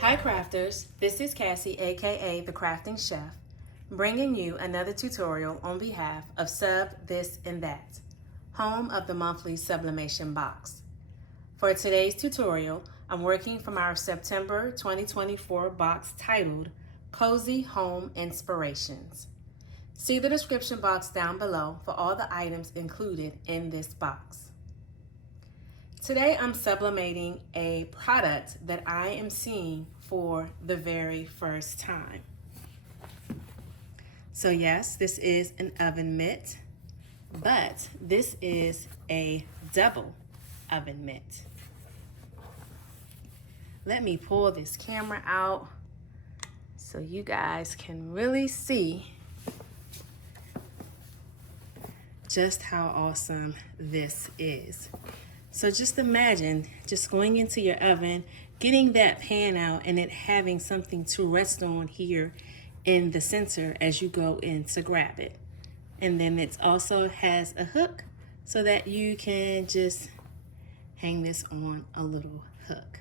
Hi crafters, this is Cassie aka The Crafting Chef, bringing you another tutorial on behalf of Sub This and That, home of the monthly Sublimation box. For today's tutorial, I'm working from our September 2024 box titled Cozy Home Inspirations. See the description box down below for all the items included in this box. Today I'm sublimating a product that I am seeing for the very first time. So yes, this is an oven mitt, but this is a double oven mitt. Let me pull this camera out so you guys can really see just how awesome this is. So just imagine just going into your oven, getting that pan out and it having something to rest on here in the center as you go in to grab it. And then it also has a hook so that you can just hang this on a little hook.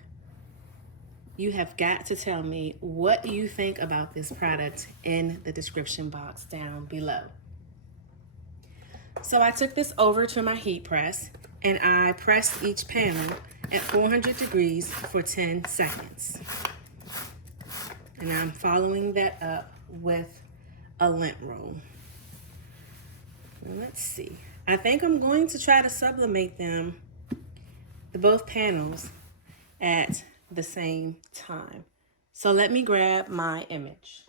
You have got to tell me what you think about this product in the description box down below. So I took this over to my heat press and I pressed each panel at 400 degrees for 10 seconds. And I'm following that up with a lint roll. Now let's see. I think I'm going to try to sublimate them, both panels, at the same time. So let me grab my image.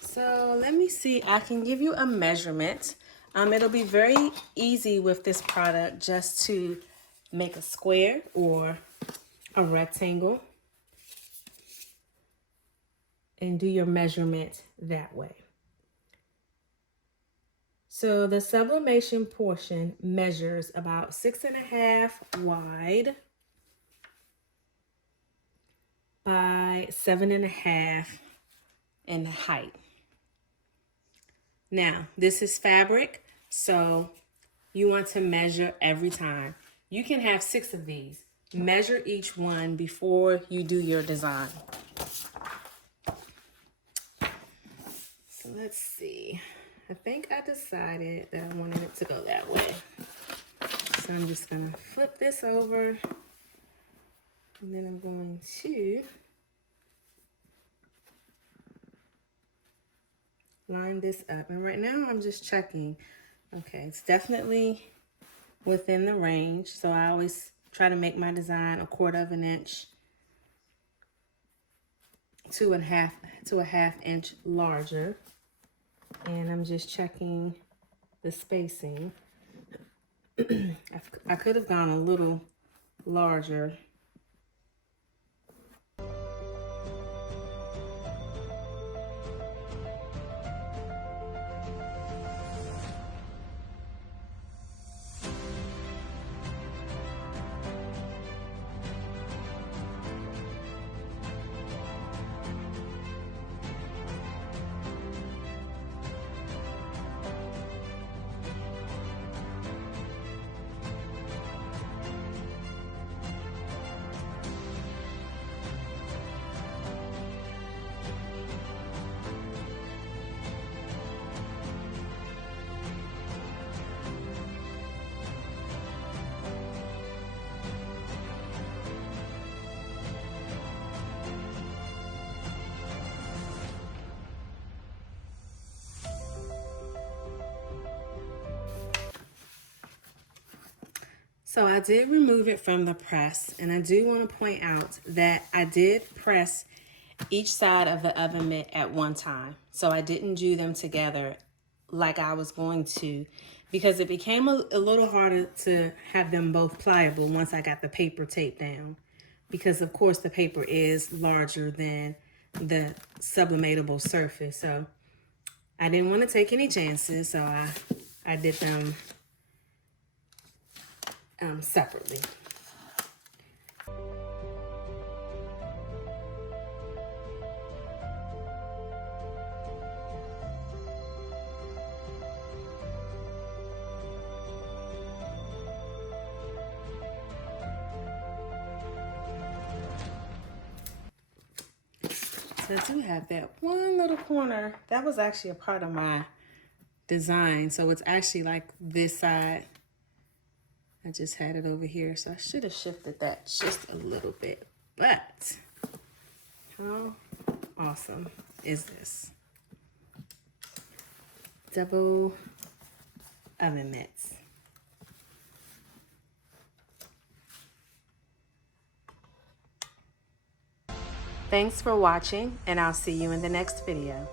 So let me see, I can give you a measurement. It'll be very easy with this product just to make a square or a rectangle and do your measurement that way. So the sublimation portion measures about 6.5 wide by 7.5 in height. Now, this is fabric, so you want to measure every time. You can have 6 of these. Measure each one before you do your design. So let's see. I think I decided that I wanted it to go that way. So I'm just going to flip this over, and then I'm going to line this up. And right now I'm just checking. Okay, it's definitely within the range. So I always try to make my design 1/4 inch to a half inch larger. And I'm just checking the spacing. I could have gone a little larger. So I did remove it from the press, and I do want to point out that I did press each side of the oven mitt at one time. So I didn't do them together like I was going to, because it became a little harder to have them both pliable once I got the paper taped down. Because of course the paper is larger than the sublimatable surface. So I didn't want to take any chances, so I did them separately. So I do have that one little corner. That was actually a part of my design. So it's actually like this side. I just had it over here. So I should have shifted that just a little bit. But how awesome is this? Double oven mitts. Thanks for watching, and I'll see you in the next video.